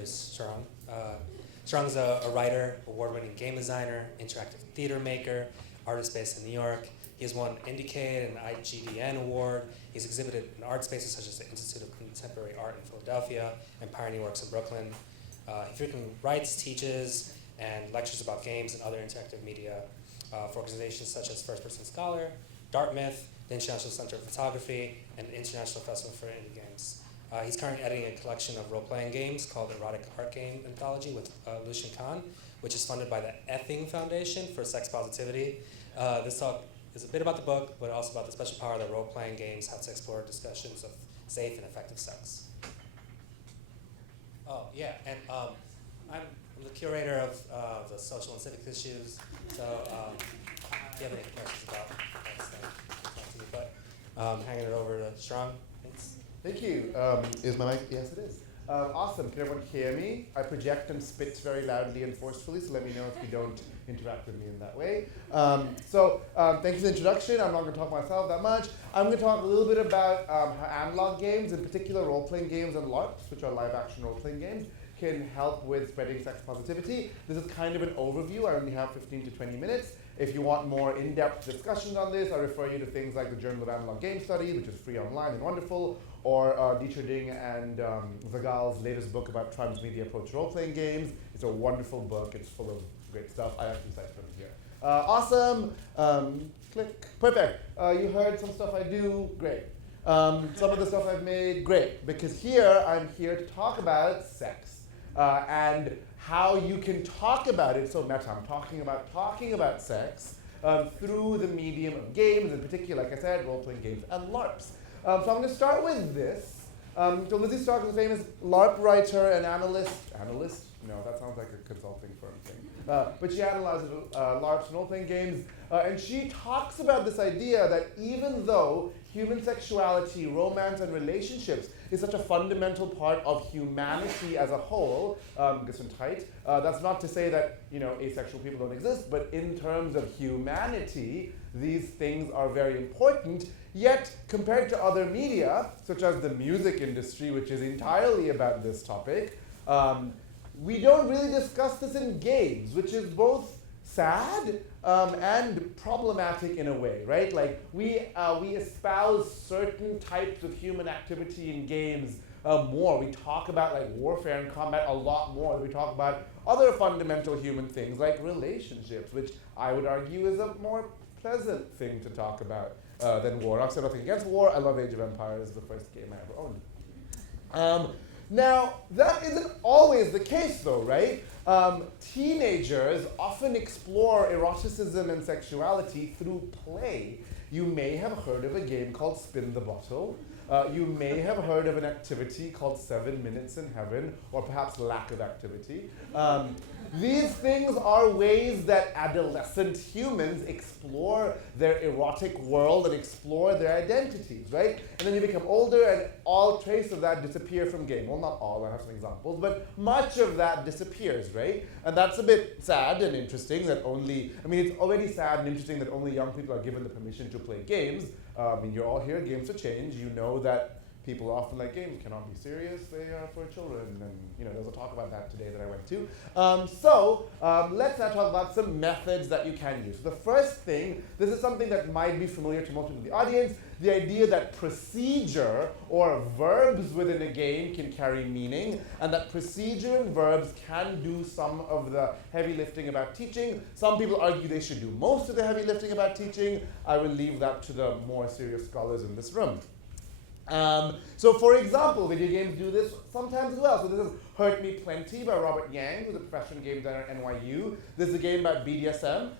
introduce Sharang. Sharang's a writer, award-winning game designer, interactive theater maker, artist based in New York. He has won Indicate and IGDN award. He's exhibited in art spaces such as the Institute of Contemporary Art in Philadelphia and Pioneer Works in Brooklyn. He frequently writes, teaches, and lectures about games and other interactive media for organizations such as First Person Scholar, Dartmouth, the International Center of Photography, and the International Festival for Indie Games. He's currently editing a collection of role-playing games called Erotic art game anthology with Lucian Kahn, which is funded by the Effing Foundation for sex positivity. This talk is a bit about the book, but also about the special power that role-playing games have to explore discussions of safe and effective sex. Oh, yeah, and I'm the curator of the social and civic issues, so if you have any questions about that stuff, talk to me. But hanging it over to Sharang. Thanks. Thank you. Is my mic? Yes, it is. Awesome. Can everyone hear me? I project and spit very loudly and forcefully, so let me know if you don't interact with me in that way. Thank you for the introduction. I'm not going to talk myself that much. I'm going to talk a little bit about how analog games, in particular role-playing games and LARPs, which are live-action role-playing games, can help with spreading sex positivity. This is kind of an overview. I only have 15 to 20 minutes. If you want more in-depth discussions on this, I refer you to things like the Journal of Analog Game Studies, which is free online and wonderful, or Dieter Ding and Zagal's latest book about transmedia approach role-playing games. It's a wonderful book. It's full of great stuff. I actually cite from here. Awesome. Click. Perfect. You heard some stuff I do. Great. Some of the stuff I've made. Great. Because here, I'm here to talk about sex. And how you can talk about it, so meta, I'm talking about sex through the medium of games, in particular, like I said, role-playing games and LARPs. So I'm going to start with this. So Lizzie Stark is a famous LARP writer and analyst. Analyst? No, that sounds like a consulting firm thing. But she analyzes LARPs and role-playing games, and she talks about this idea that even though human sexuality, romance, and relationships is such a fundamental part of humanity as a whole, Gesundheit. That's not to say that asexual people don't exist, but in terms of humanity, these things are very important. Yet, compared to other media, such as the music industry, which is entirely about this topic, we don't really discuss this in games, which is both sad and problematic in a way, right? Like we espouse certain types of human activity in games more. We talk about like warfare and combat a lot more than we talk about other fundamental human things like relationships, which I would argue is a more pleasant thing to talk about than war. I've said nothing against war. I love Age of Empires, the first game I ever owned. Now, that isn't always the case though, right? Teenagers often explore eroticism and sexuality through play. You may have heard of a game called Spin the Bottle. You may have heard of an activity called 7 Minutes in Heaven, or perhaps lack of activity. These things are ways that adolescent humans explore their erotic world and explore their identities, right? And then you become older and all trace of that disappear from game. Well, not all, I have some examples, but much of that disappears, right? And that's a bit sad and interesting that it's already sad and interesting that only young people are given the permission to play games. You're all here, games to change. You know that people often like games cannot be serious, they are for children, and there's a talk about that today that I went to. Let's now talk about some methods that you can use. The first thing, this is something that might be familiar to most people in the audience, the idea that procedure or verbs within a game can carry meaning, and that procedure and verbs can do some of the heavy lifting about teaching. Some people argue they should do most of the heavy lifting about teaching. I will leave that to the more serious scholars in this room. So for example, video games do this sometimes as well. So this is Hurt Me Plenty by Robert Yang, who's a professional game designer at NYU. This is a game about BDSM,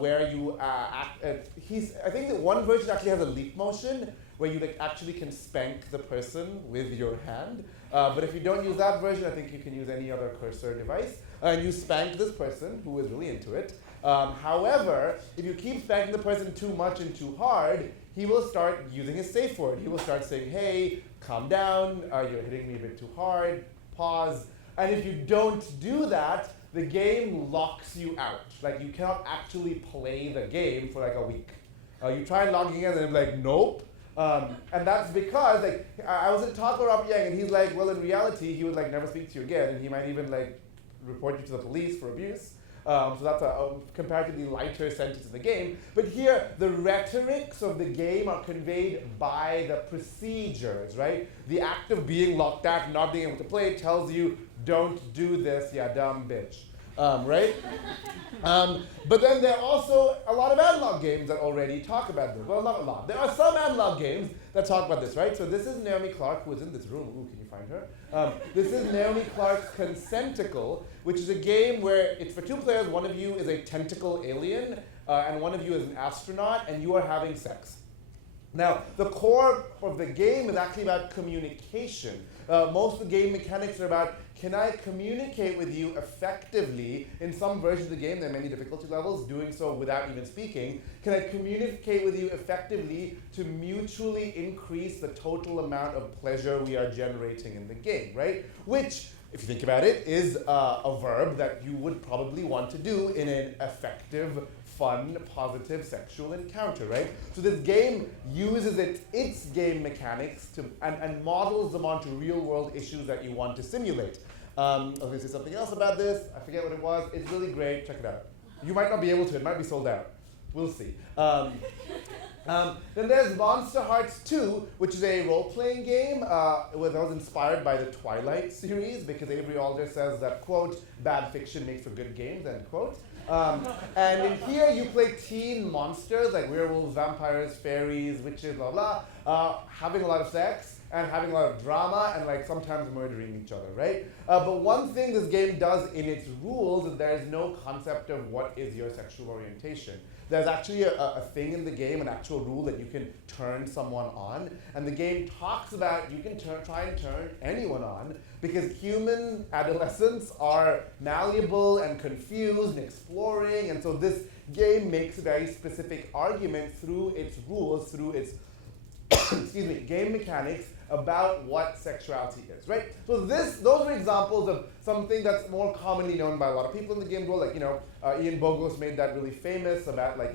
where you I think that one version actually has a leap motion, where you actually can spank the person with your hand. But if you don't use that version, I think you can use any other cursor device. And you spank this person, who is really into it. However, if you keep spanking the person too much and too hard, he will start using his safe word. He will start saying, hey, calm down, you're hitting me a bit too hard, pause. And if you don't do that, the game locks you out. Like, you cannot actually play the game for like a week. You try logging in and it's like, nope. And that's because, like, I was in talk with Robert Yang, and he's like, well, in reality, he would like never speak to you again, and he might even like report you to the police for abuse. So that's a comparatively lighter sentence in the game. But here, the rhetorics of the game are conveyed by the procedures, right? The act of being locked out, not being able to play, tells you, don't do this, ya dumb bitch. Right? But then there are also a lot of analog games that already talk about this. Well, not a lot. There are some analog games that talk about this, right? So this is Naomi Clark, who is in this room. Ooh, can you find her? This is Naomi Clark's Consenticle, which is a game where it's for two players. One of you is a tentacle alien, and one of you is an astronaut, and you are having sex. Now, the core of the game is actually about communication. Most of the game mechanics are about, can I communicate with you effectively? In some versions of the game, there are many difficulty levels, doing so without even speaking. Can I communicate with you effectively to mutually increase the total amount of pleasure we are generating in the game, right? Which, if you think about it, is a verb that you would probably want to do in an effective, fun, positive sexual encounter, right? So this game uses its game mechanics and models them onto real-world issues that you want to simulate. I was going to say something else about this. I forget what it was. It's really great. Check it out. You might not be able to. It might be sold out. We'll see. Then there's Monster Hearts 2, which is a role-playing game that was inspired by the Twilight series, because Avery Alder says that, quote, bad fiction makes for good games, end quote. And in here you play teen monsters like werewolves, vampires, fairies, witches, blah, blah, having a lot of sex and having a lot of drama and like sometimes murdering each other, right? But one thing this game does in its rules is there is no concept of what is your sexual orientation. There's actually a thing in the game, an actual rule that you can turn someone on, and the game talks about you can try and turn anyone on because human adolescents are malleable and confused and exploring, and so this game makes a very specific argument through its rules, through its excuse me, game mechanics about what sexuality is, right? So those are examples of something that's more commonly known by a lot of people in the game world, like, Ian Bogos made that really famous about, like,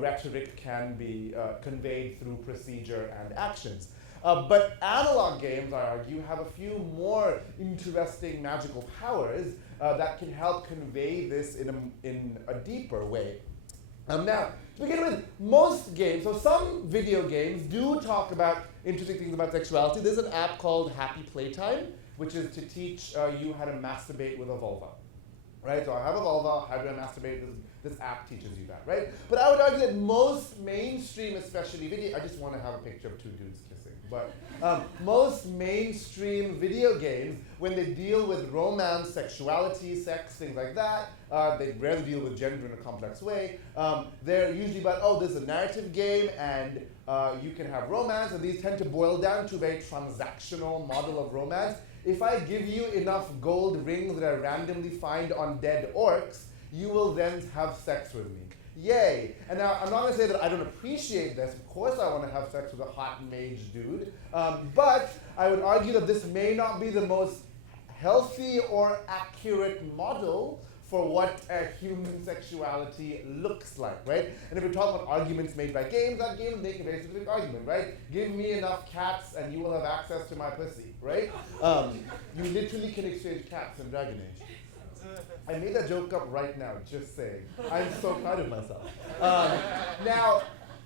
rhetoric can be conveyed through procedure and actions. But analog games, I argue, have a few more interesting magical powers that can help convey this in a deeper way. Now, to begin with, most games, so some video games do talk about interesting things about sexuality. There's an app called Happy Playtime, which is to teach you how to masturbate with a vulva. Right? So I have a vulva, how do I masturbate? This app teaches you that, right? But I would argue that most mainstream, especially video, I just want to have a picture of two dudes kissing, but most mainstream video games, when they deal with romance, sexuality, sex, things like that, they rarely deal with gender in a complex way. They're usually about, oh, this is a narrative game, and you can have romance, and these tend to boil down to a very transactional model of romance. If I give you enough gold rings that I randomly find on dead orcs, you will then have sex with me. Yay. And now, I'm not going to say that I don't appreciate this. Of course I want to have sex with a hot mage dude. But I would argue that this may not be the most healthy or accurate model for what a human sexuality looks like, right? And if we talk about arguments made by games, that game make a very specific argument, right? Give me enough cats and you will have access to my pussy, right? You literally can exchange cats in Dragon Age. I made that joke up right now, just saying. I'm so proud of myself. Now,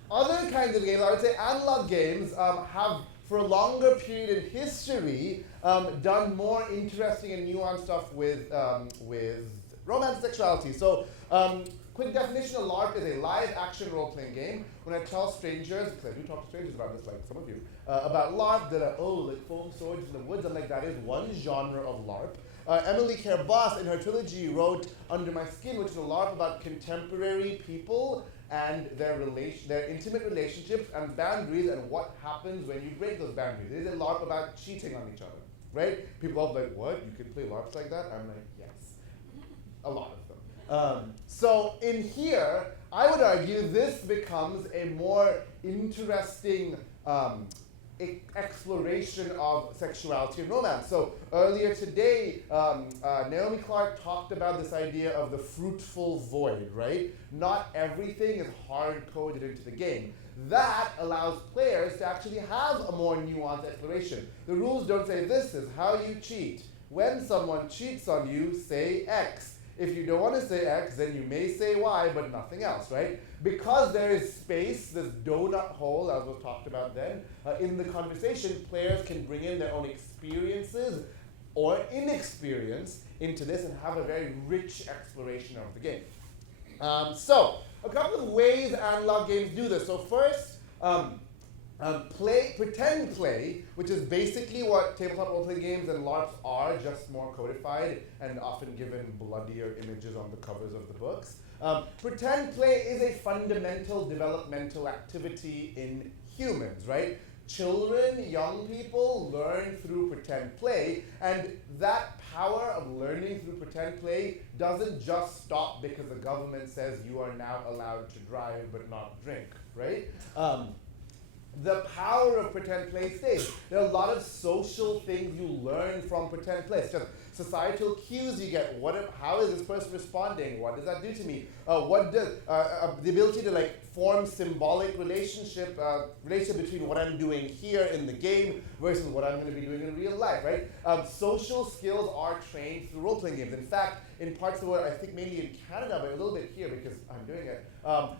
other kinds of games, I would say analog games have, for a longer period in history, done more interesting and nuanced stuff with romance and sexuality. So, quick definition of LARP is a live action role-playing game. When I tell strangers, because I do talk to strangers about this, like some of you, about LARP, they're like, oh, like foam swords in the woods, I'm like, that is one genre of LARP. Emily Care-Boss, in her trilogy, wrote Under My Skin, which is a LARP about contemporary people and their intimate relationships and boundaries and what happens when you break those boundaries. It is a LARP about cheating on each other, right? People are like, what? You can play LARPs like that? I'm like, yes. A lot of them. So in here, I would argue this becomes a more interesting exploration of sexuality and romance. So earlier today, Naomi Clark talked about this idea of the fruitful void, right? Not everything is hard-coded into the game. That allows players to actually have a more nuanced exploration. The rules don't say this is how you cheat. When someone cheats on you, say X. If you don't want to say X, then you may say Y, but nothing else, right? Because there is space, this donut hole, as was talked about then, in the conversation, players can bring in their own experiences or inexperience into this and have a very rich exploration of the game. So, a couple of ways analog games do this. So first, pretend play, which is basically what tabletop role-playing games and LARPs are, just more codified and often given bloodier images on the covers of the books. Pretend play is a fundamental developmental activity in humans, right? Children, young people learn through pretend play, and that power of learning through pretend play doesn't just stop because the government says you are now allowed to drive but not drink, right? The power of pretend play stays. There are a lot of social things you learn from pretend play. It's just societal cues you get. How is this person responding? What does that do to me? What does the ability to form symbolic relationship between what I'm doing here in the game versus what I'm going to be doing in real life, right? Social skills are trained through role-playing games. In fact, in parts of the world, I think mainly in Canada, but a little bit here because I'm doing it,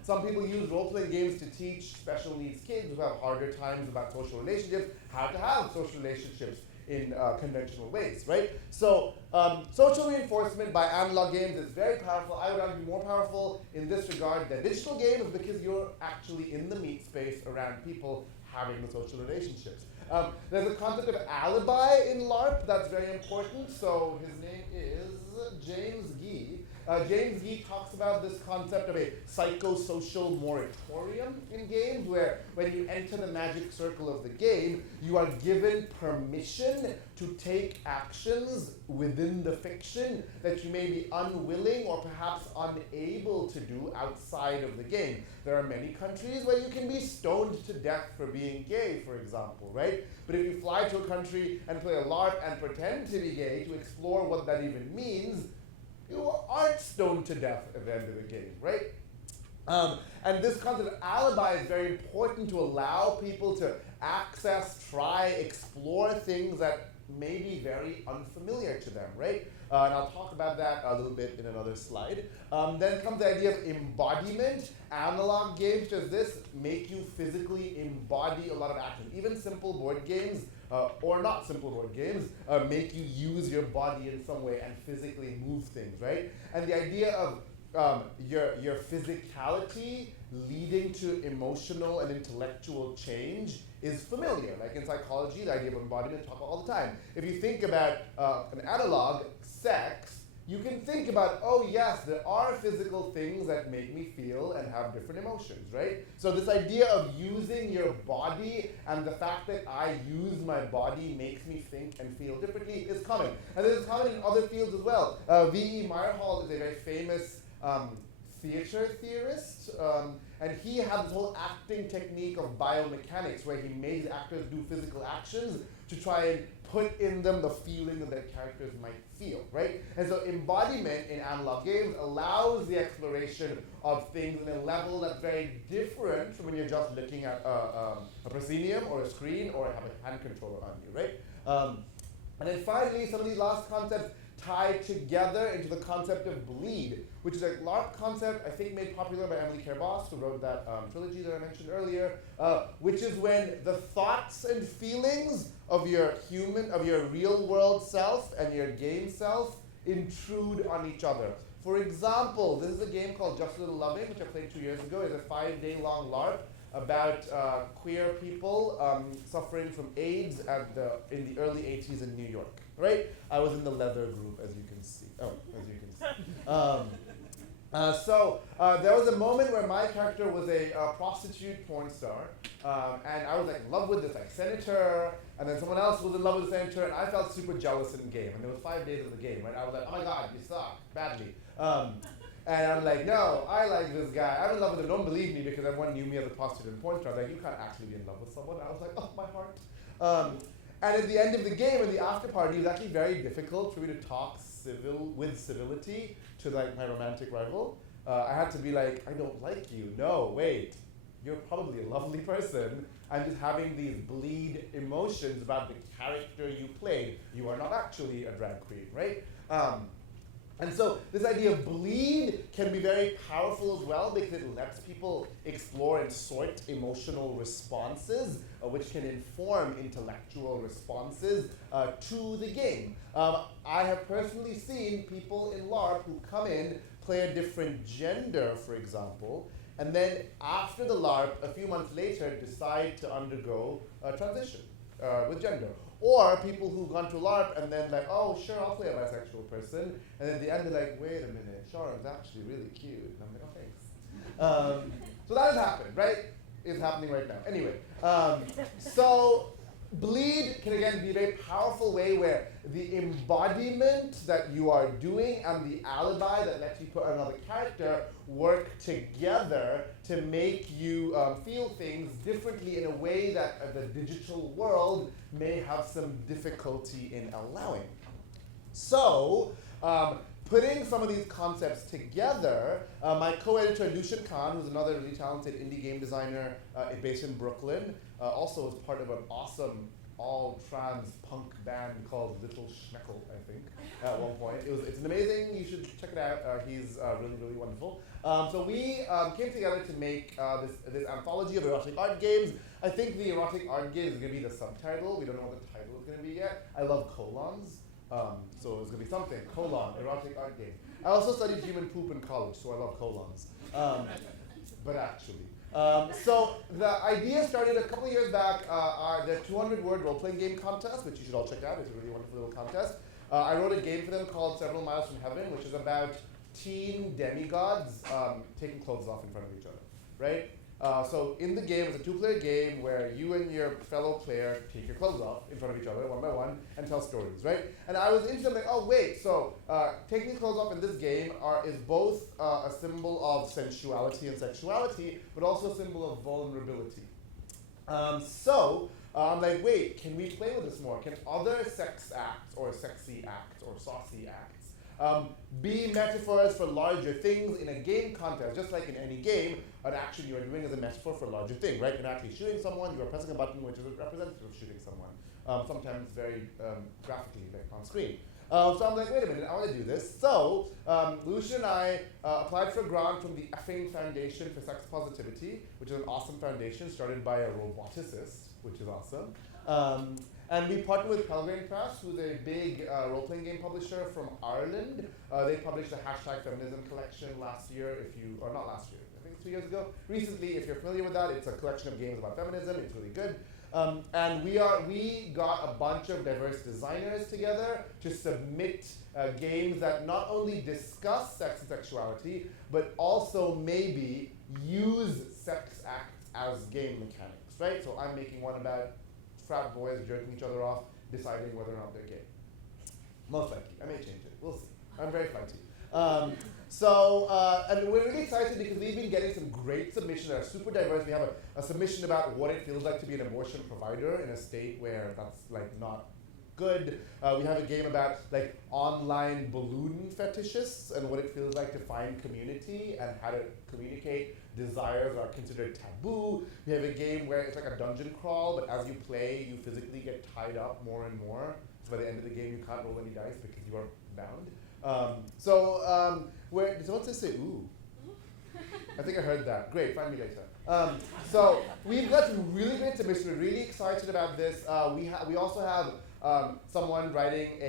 some people use role-playing games to teach special needs kids who have harder times about social relationships, how to have social relationships in conventional ways, right? So social reinforcement by analog games is very powerful. I would argue more powerful in this regard than digital games because you're actually in the meat space around people having the social relationships. There's a concept of alibi in LARP that's very important. So his name is James Gee. James Gee talks about this concept of a psychosocial moratorium in games where when you enter the magic circle of the game, you are given permission to take actions within the fiction that you may be unwilling or perhaps unable to do outside of the game. There are many countries where you can be stoned to death for being gay, for example, right? But if you fly to a country and play a LARP and pretend to be gay to explore what that even means, you aren't stoned to death at the end of the game, right? And this concept of alibi is very important to allow people to access, try, explore things that may be very unfamiliar to them, right? And I'll talk about that a little bit in another slide. Then comes the idea of embodiment. Analog games does this make you physically embody a lot of action. Even simple board games, or not simple board games, make you use your body in some way and physically move things, right? And the idea of your physicality leading to emotional and intellectual change is familiar. Like in psychology, the idea of embodiment, talk about all the time. If you think about an analog, sex, you can think about, oh yes, there are physical things that make me feel and have different emotions, right? So this idea of using your body and the fact that I use my body makes me think and feel differently is common. And this is common in other fields as well. V.E. Meyerhold is a very famous theater theorist, and he had this whole acting technique of biomechanics where he made actors do physical actions to try and put in them the feeling that their characters might feel, right? And so embodiment in analog games allows the exploration of things in a level that's very different from when you're just looking at a proscenium or a screen or have a hand controller on you, right? And then finally, some of these last concepts tie together into the concept of bleed, which is a LARP concept I think made popular by Emily Care-Boss, who wrote that trilogy that I mentioned earlier, which is when the thoughts and feelings of your real world self and your game self intrude on each other. For example, this is a game called Just a Little Loving, which I played 2 years ago. It's a 5-day-long LARP about queer people suffering from AIDS in the early 80s in New York, right? I was in the leather group, as you can see. So there was a moment where my character was a prostitute porn star, and I was like in love with this senator, and then someone else was in love with the senator, and I felt super jealous in the game. And there was 5 days of the game, right? I was like, oh my god, you suck badly. And I'm like, no, I like this guy. I'm in love with him. Don't believe me because everyone knew me as a prostitute and porn star. I was like, you can't actually be in love with someone. I was like, oh, my heart. And at the end of the game, in the after party, it was actually very difficult for me to talk with civility to like my romantic rival. I had to be like, I don't like you. No, wait. You're probably a lovely person. I'm just having these bleed emotions about the character you played. You are not actually a drag queen, right? And so this idea of bleed can be very powerful as well because it lets people explore and sort emotional responses, which can inform intellectual responses to the game. I have personally seen people in LARP who come in, play a different gender, for example, and then after the LARP, a few months later, decide to undergo a transition with gender. Or people who've gone to LARP and then like, oh, sure, I'll play a bisexual person. And then at the end, they're like, wait a minute, Sharang's actually really cute. And I'm like, oh, thanks. So that has happened, right? It's happening right now. Anyway, so bleed can again be a very powerful way where the embodiment that you are doing and the alibi that lets you put another character work together to make you feel things differently in a way that the digital world may have some difficulty in allowing. So, putting some of these concepts together, my co-editor Lucian Kahn, who's another really talented indie game designer based in Brooklyn, also was part of an awesome all-trans punk band called Little Schmeckle, I think, at one point. It's an amazing, you should check it out. He's really, really wonderful. So we came together to make this anthology of erotic art games. I think the erotic art game is going to be the subtitle. We don't know what the title is going to be yet. I love colons. So it's going to be something, colon, erotic art game. I also studied human poop in college, so I love colons. But actually. So the idea started a couple of years back, the 200-word role-playing game contest, which you should all check out. It's a really wonderful little contest. I wrote a game for them called Several Miles from Heaven, which is about teen demigods taking clothes off in front of each other, right? So in the game, it's a two-player game where you and your fellow player take your clothes off in front of each other, one by one, and tell stories, right? And I was interested, like, oh wait, so taking clothes off in this game is both a symbol of sensuality and sexuality, but also a symbol of vulnerability. So I'm like, wait, can we play with this more? Can other sex acts, or sexy acts, or saucy acts, be metaphors for larger things in a game context? Just like in any game, an action you are doing is a metaphor for a larger thing, right? You're not actually shooting someone, you are pressing a button which is representative of shooting someone, sometimes very graphically, like on screen. So I'm like, wait a minute, I want to do this. So Lucian and I applied for a grant from the Effing Foundation for Sex Positivity, which is an awesome foundation started by a roboticist, which is awesome. And we partnered with Pelgrane Press, who's a big role-playing game publisher from Ireland. They published the #Feminism collection last year, or not last year, I think it's 2 years ago. Recently, if you're familiar with that, it's a collection of games about feminism. It's really good. And we got a bunch of diverse designers together to submit games that not only discuss sex and sexuality, but also maybe use sex acts as game mechanics, right? So I'm making one about frat boys jerking each other off, deciding whether or not they're gay. Most likely. I may change it. We'll see. I'm very flighty. And we're really excited because we've been getting some great submissions that are super diverse. We have a submission about what it feels like to be an abortion provider in a state where that's like not good. We have a game about like online balloon fetishists and what it feels like to find community and how to communicate desires are considered taboo. We have a game where it's like a dungeon crawl, but as you play, you physically get tied up more and more. So by the end of the game, you can't roll any dice because you are bound. Did someone say ooh? I think I heard that. Great, find me later. So we've got some really great submissions. We're really excited about this. We also have someone writing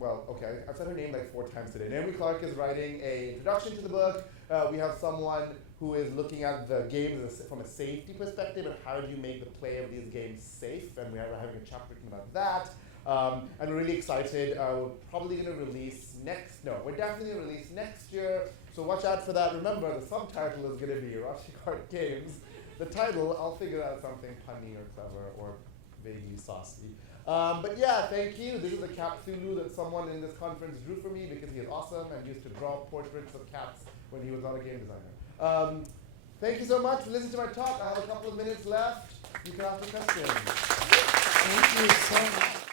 I've said her name like 4 times today. Naomi Clark is writing an introduction to the book. We have someone who is looking at the games from a safety perspective and how do you make the play of these games safe, and we are having a chapter written about that. And we're really excited. We're probably going to release we're definitely going to release next year, so watch out for that. Remember, the subtitle is going to be Erotic Art Games. The title, I'll figure out something punny or clever or vaguely saucy. But yeah, thank you. This is a cat Sulu that someone in this conference drew for me because he is awesome and used to draw portraits of cats when he was not a game designer. Thank you so much for listening to my talk. I have a couple of minutes left. You can ask me questions. Thank you so much.